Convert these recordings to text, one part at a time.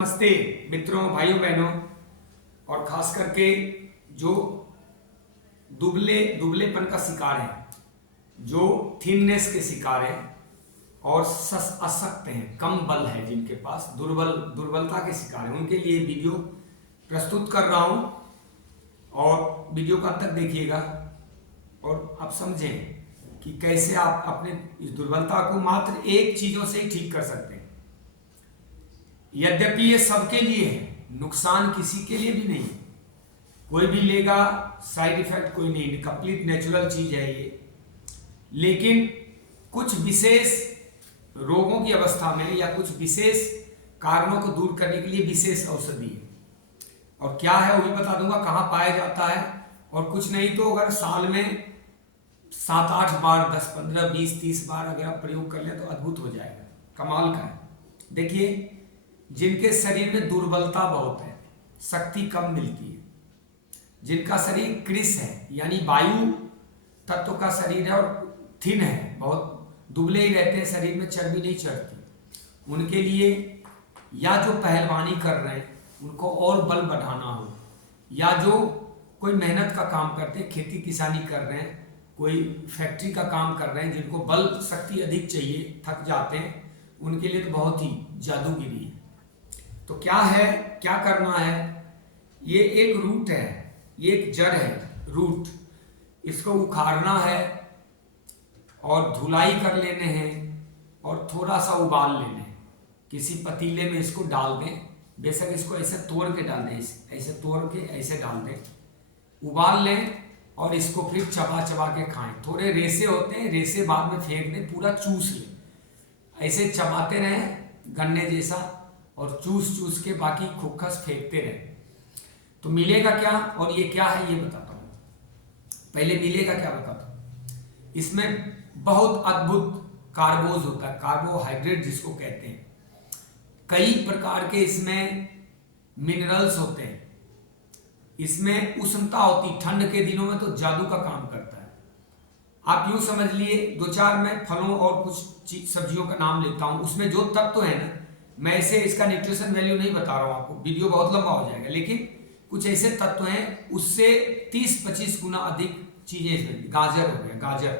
नमस्ते मित्रों, भाइयों बहनों, और खास करके जो दुबलेपन का शिकार है, जो थिननेस के शिकार है और अशक्त हैं, कम बल है, जिनके पास दुर्बलता के शिकार है, उनके लिए वीडियो प्रस्तुत कर रहा हूं। और वीडियो का अंत तक देखिएगा और आप समझें कि कैसे आप अपने इस दुर्बलता को मात्र एक चीजों से ही ठीक कर सकते हैं। यद्यपि ये सबके लिए है, नुकसान किसी के लिए भी नहीं, कोई भी लेगा साइड इफेक्ट कोई नहीं, कंप्लीट नेचुरल चीज है ये। लेकिन कुछ विशेष रोगों की अवस्था में या कुछ विशेष कारणों को दूर करने के लिए विशेष औषधि है, और क्या है वो भी बता दूंगा, कहाँ पाया जाता है। और कुछ नहीं तो अगर साल में 7-8 बार, 10, 15, 20, 30 बार अगर आप प्रयोग कर लें तो अद्भुत हो जाएगा, कमाल का है। देखिए, जिनके शरीर में दुर्बलता बहुत है, शक्ति कम मिलती है, जिनका शरीर क्रिस है यानी वायु तत्व का शरीर है और थिन है, बहुत दुबले ही रहते हैं, शरीर में चर्बी नहीं चढ़ती, उनके लिए, या जो पहलवानी कर रहे हैं उनको और बल बढ़ाना हो, या जो कोई मेहनत का काम करते हैं, खेती किसानी कर रहे हैं, कोई फैक्ट्री का काम कर रहे हैं, जिनको बल शक्ति अधिक चाहिए, थक जाते हैं, उनके लिए तो बहुत ही जादूगिरी है। तो क्या है, क्या करना है, ये एक रूट है, ये एक जड़ है, रूट, इसको उखाड़ना है और धुलाई कर लेने हैं और थोड़ा सा उबाल लेने हैं। किसी पतीले में इसको डाल दें, बेशक इसको ऐसे तोड़ के डाल दें, ऐसे तोड़ के ऐसे डाल दें, उबाल लें और इसको फिर चबा चबा के खाएं। थोड़े रेसे होते हैं, रेसे बाद में फेंक दें, पूरा चूस लें, ऐसे चबाते रहें गन्ने जैसा, और चूस चूस के बाकी खुखस फेंकते रहे तो मिलेगा क्या, और ये क्या है ये बताता हूँ। पहले मिलेगा क्या बताता हूँ। इसमें बहुत अद्भुत कार्बोज होता है, कार्बोहाइड्रेट जिसको कहते हैं, कई प्रकार के इसमें मिनरल्स होते हैं, इसमें उष्णता होती, ठंड के दिनों में तो जादू का काम करता है। आप यूं समझ लिए, 2-4 मैं फलों और कुछ सब्जियों का नाम लेता हूं, उसमें जो तत्व है ना, मैं ऐसे इसका न्यूट्रिशन वैल्यू नहीं बता रहा हूं आपको, वीडियो बहुत लंबा हो जाएगा, लेकिन कुछ ऐसे तत्व हैं उससे 30-25 गुना अधिक चीजें इसमें। गाजर हो गया,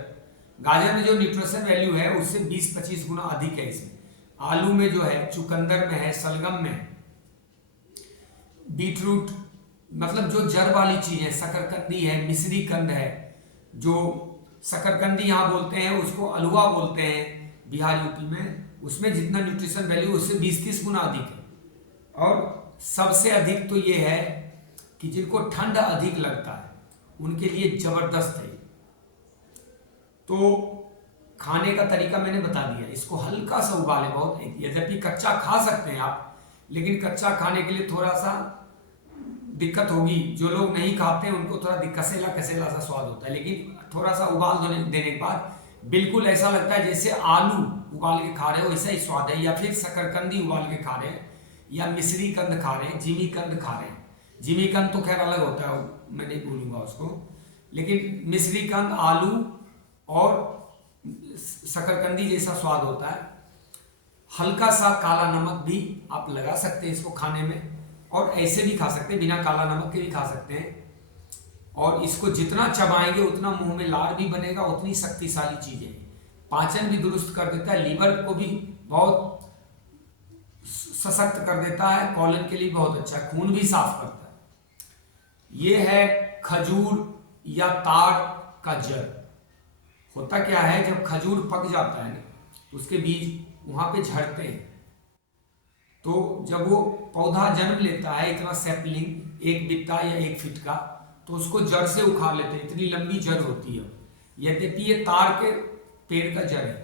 गाजर में जो न्यूट्रिशन वैल्यू है उससे 20-25 गुना अधिक है इसमें। आलू में जो है, चुकंदर में है, सलगम में है, बीटरूट, मतलब जो जड़ वाली चीज है, शकरकंदी है, मिश्री कंद है, जो शकरकंदी यहाँ बोलते हैं, उसको अलुआ बोलते हैं बिहार यूपी में, उसमें जितना न्यूट्रिशन वैल्यू उससे 20-30 गुना अधिक है। और सबसे अधिक तो ये है कि जिनको ठंड अधिक लगता है उनके लिए जबरदस्त है। तो खाने का तरीका मैंने बता दिया, इसको हल्का सा उबालें, बहुत, यद्यपि कच्चा खा सकते हैं आप, लेकिन कच्चा खाने के लिए थोड़ा सा दिक्कत होगी, जो लोग नहीं खाते हैं उनको थोड़ा कसेला कसेला सा स्वाद होता है, लेकिन थोड़ा सा उबाल देने के बाद बिल्कुल ऐसा लगता है जैसे आलू उबाल के खा रहे हो, ऐसा ही स्वाद है। या फिर शकरकंदी उबाल के खा रहे हैं, या मिश्री कंद खा रहे हैं, जिमी कंद खा रहे हैं। जिमी कंद तो खैर अलग होता है, मैं नहीं बोलूंगा उसको, लेकिन मिश्री कंद, आलू और शकरकंदी जैसा स्वाद होता है। हल्का सा काला नमक भी आप लगा सकते हैं इसको खाने में, और ऐसे भी खा सकते हैं, बिना काला नमक के भी खा सकते हैं। और इसको जितना चबाएंगे उतना मुंह में लार भी बनेगा, उतनी शक्तिशाली चीज है। पाचन भी दुरुस्त कर देता है, लीवर को भी बहुत सशक्त कर देता है, कॉलन के लिए बहुत अच्छा है, खून भी साफ करता है। ये है खजूर या ताड़ का जड़। होता क्या है, जब खजूर पक जाता है ना, उसके बीज वहां पे झड़ते हैं, तो जब वो पौधा जन्म लेता है, इतना सैपलिंग, 1 बित्ता या 1 फीट का, तो उसको जड़ से उखाड़ लेते हैं, इतनी लंबी जड़ होती है। यद्यपि ये ताड़ के पेड़ का जड़ है,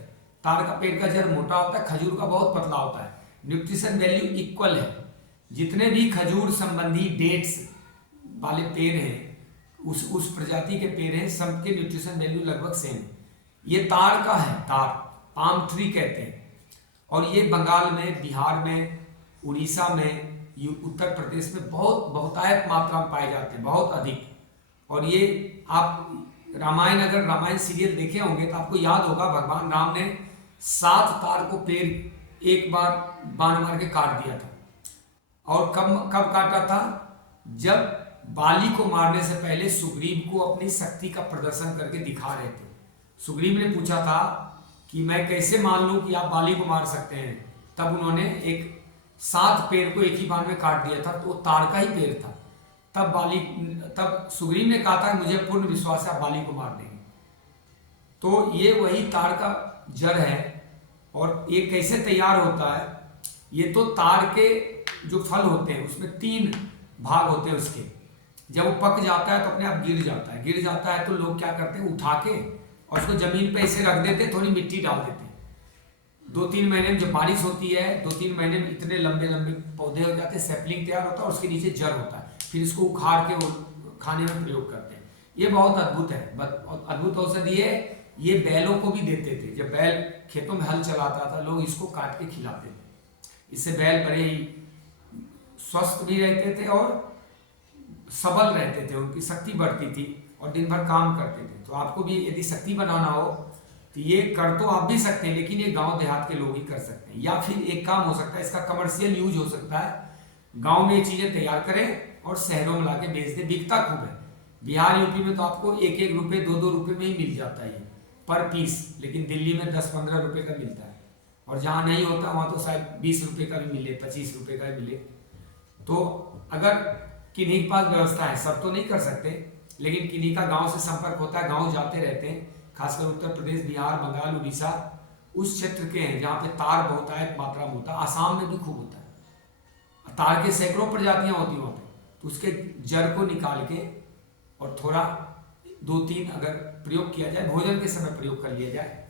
ताड़ का पेड़ का जड़ मोटा होता है, खजूर का बहुत पतला होता है, न्यूट्रिशन वैल्यू इक्वल है। जितने भी खजूर संबंधी डेट्स वाले पेड़ हैं, उस प्रजाति के पेड़ हैं, सबके न्यूट्रिशन वैल्यू लगभग सेम है। ये ताड़ का है, ताड़, पाम ट्री कहते हैं, और ये बंगाल में, बिहार में, उड़ीसा में, उत्तर प्रदेश में बहुत बहुतायत मात्रा में पाए जाते हैं, बहुत अधिक। और ये आप रामायण, अगर रामायण सीरियल देखे होंगे तो आपको याद होगा, भगवान राम ने 7 ताड़ को पेड़ एक बार बाण मार के काट दिया था, और कब कब काटा था? जब बाली को मारने से पहले सुग्रीव को अपनी शक्ति का प्रदर्शन करके दिखा रहे थे। सुग्रीव ने पूछा था कि मैं कैसे मान लूं कि आप बाली को मार सकते हैं। तब उन्होंने एक 7 पेड़ को एक ही बार में काट दिया था, तो वो ताड़ का ही पेड़ था। तब सुग्रीव ने कहा था मुझे पूर्ण विश्वास है आप बाली को मार देंगे। तो ये वही ताड़ का जड़ है। और ये कैसे तैयार होता है? ये तो ताड़ के जो फल होते हैं उसमें 3 भाग होते हैं उसके। जब वो पक जाता है तो अपने आप गिर जाता है। गिर जाता है तो लोग क्या करते हैं, उठा के और उसको जमीन पे ऐसे रख देते, थोड़ी मिट्टी डाल देते हैं। 2-3 महीने में जब बारिश होती है, 2-3 महीने में इतने लंबे लंबे पौधे हो जाते हैं, सैपलिंग तैयार होता है और उसके नीचे जड़ होता है। फिर इसको उखाड़ के वो खाने में प्रयोग करते हैं। ये बहुत अद्भुत है, अद्भुत औषधि है। ये बैलों को भी देते थे। जब बैल खेतों में हल चलाता था, लोग इसको काट के खिलाते थे। इससे बैल बड़े ही स्वस्थ भी रहते थे और सबल रहते थे, उनकी शक्ति बढ़ती थी और दिन भर काम करते थे। तो आपको भी यदि शक्ति बनाना हो तो ये कर तो आप भी सकते हैं, लेकिन ये गांव देहात के लोग ही कर सकते हैं। या फिर एक काम हो सकता है, इसका कमर्शियल यूज हो सकता है। गांव में ये चीजें तैयार करें और शहरों में लाके बेच दें, बिकता खूब है। बिहार यूपी में तो आपको 1-1 रुपये 2-2 रुपये में ही मिल जाता है पर पीस, लेकिन दिल्ली में 10-15 रुपये का मिलता है। और जहाँ नहीं होता वहाँ तो शायद 20 रुपये का भी मिले, 25 रुपये का भी मिले। तो अगर किन्हीं के पास व्यवस्था है, सब तो नहीं कर सकते, लेकिन किन्हीं का गांव से संपर्क होता है, गांव जाते रहते हैं, खासकर उत्तर प्रदेश, बिहार, बंगाल, उड़ीसा उस क्षेत्र के हैं जहाँ पे तार बहुत है, मात्रा में होता है। आसाम में भी खूब होता है। तार के सैकड़ों प्रजातियां होती हैं वहाँ पे। तो उसके जड़ को निकाल के और थोड़ा 2-3 अगर प्रयोग किया जाए, भोजन के समय प्रयोग कर लिया जाए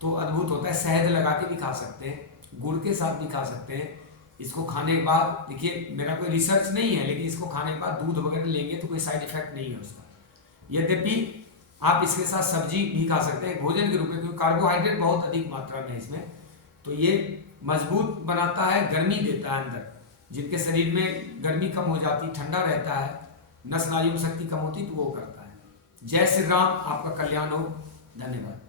तो अद्भुत होता है। शहद लगा के भी खा सकते हैं, गुड़ के साथ भी खा सकते हैं। इसको खाने के बाद, देखिए मेरा कोई रिसर्च नहीं है, लेकिन इसको खाने के बाद दूध वगैरह लेंगे तो कोई साइड इफेक्ट नहीं है उसका। यद्यपि आप इसके साथ सब्जी भी खा सकते हैं भोजन के रूप में, क्योंकि कार्बोहाइड्रेट बहुत अधिक मात्रा में है इसमें। तो ये मजबूत बनाता है, गर्मी देता है अंदर। जिनके शरीर में गर्मी कम हो जाती, ठंडा रहता है, नस नालियों में शक्ति कम होती, तो वो करता है। जय श्री राम, आपका कल्याण हो। धन्यवाद।